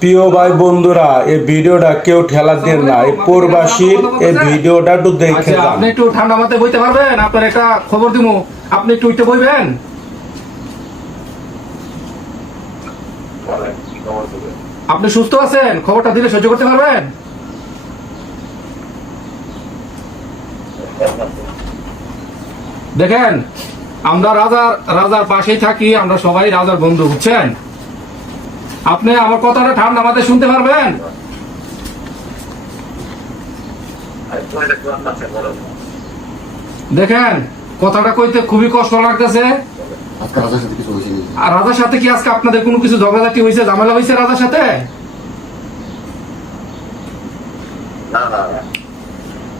প্রিয় ভাই বন্ধুরা, এই ভিডিওটা কেউ ঠেলা দেন না। এই প্রবাসীর এই ভিডিওটা একটু দেখে যান। আপনি একটু ঠান্ডা মাথায় বইতে পারবেন? আপনার একটা খবর দিব, আপনি একটু উঠতে বইবেন। আপনি সুস্থ আছেন? খবরটা দিলে সহ্য করতে পারবেন? দেখেন, আমরা রাজার পাশেই থাকি, আমরা সবাই রাজার বন্ধু, বুঝছেন? আপনি আমার কথাটা ঠান্ডা মাথায় শুনতে পারবেন? দেখেন, কথাটা কইতে খুবই কষ্ট লাগতেছে। আর রাজার সাথে কি আজকে আপনাদের কোনো কিছু ঝগড়াঝাটি হয়েছে, ঝামেলা হয়েছে রাজার সাথে?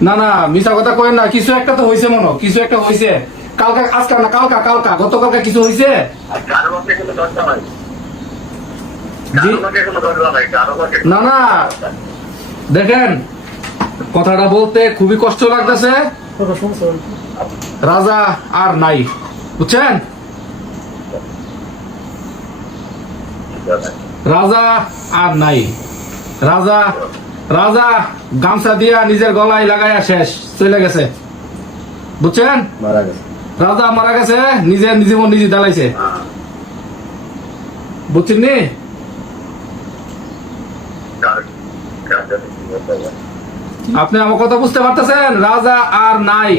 না না, মিছা কথা কইেন না। কিছু একটা তো হয়েছে, মনে কিছু একটা হয়েছে। কালকা, আজকে না, কালকা গতকালকে কিছু হয়েছে। না না, দেখেন, কথাটা বলতে খুবই কষ্ট লাগতেছে। রাজা আর নাই, বুঝছেন? রাজা আর নাই। রাজা গামছা দিয়া নিজের গলায় লাগাইয়া শেষ, চলে গেছে, বুঝছেন? রাজা মারা গেছে, নিজের জীবন নিজে জ্বালাইছে, বুঝছেন নি? আপনি আমার কথা বুঝতে পারতেছেন? রাজা আর নাই।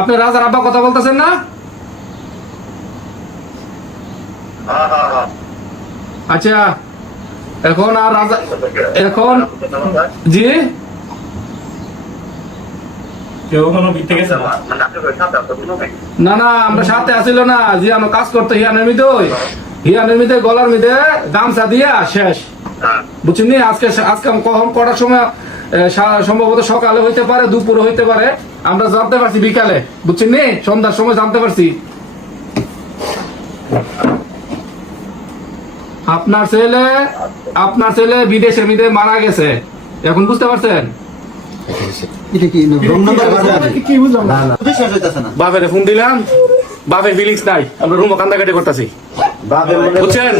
আপনি রাজার আব্বা কথা বলতেছেন না? আচ্ছা, এখন আর রাজা, এখন জি না না, আমরা সাথে আসিল না, জিয়ানো কাজ করতে হিয়ানের মিদে গলার মিদে গামছা দিয়া শেষ, বুঝছেন? আজকে কখন কটার সময়, সম্ভবত সকালে হইতে পারে, দুপুরে হইতে পারে, আমরা জানতে পারছি বিকালে, বুঝছেন? সন্ধ্যার সময় জানতে পারছি। আপনার ছেলে বিদেশের মিদে মারা গেছে, এখন বুঝতে পারছেন? বাপের ফোন দিলাম, বাপের ফিলিংস নাই, আমরা রুমও কান্দাকাটি করতেছি, বুঝছেন?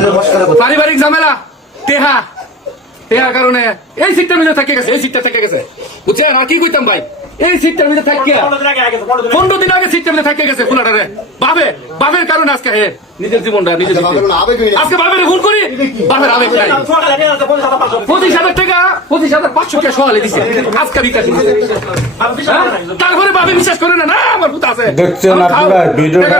পারিবারিক ঝামেলা, টেহার কারণে এই সিটটার মধ্যে থেকে গেছে, বুঝছেন? আর কি কইতাম ভাই, এই সিটটার মধ্যে থাকে 15 দিন আগে সিটটার মধ্যে থেকে গেছে ফুলাটারে। বাপের কারণে আজকে নিজের জীবনটা আজকে বাপের ফোন করি, বাপের আবেগ নাই। 25,500 টাকা সহালে দিছে আজকে বিকাশ, তারপরে বাপে বিশ্বাস করে না, না আমার পুত আছে। দেখছেন আপনারা ভিডিওটা,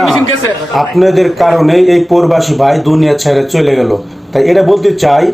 আপনাদের কারণে এই প্রবাসী ভাই দুনিয়া ছেড়ে চলে গেল। তাই এটা বলতে চাই,